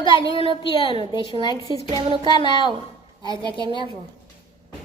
Meu galinho no piano. Deixa um like e se inscreva no canal. Essa daqui é minha avó.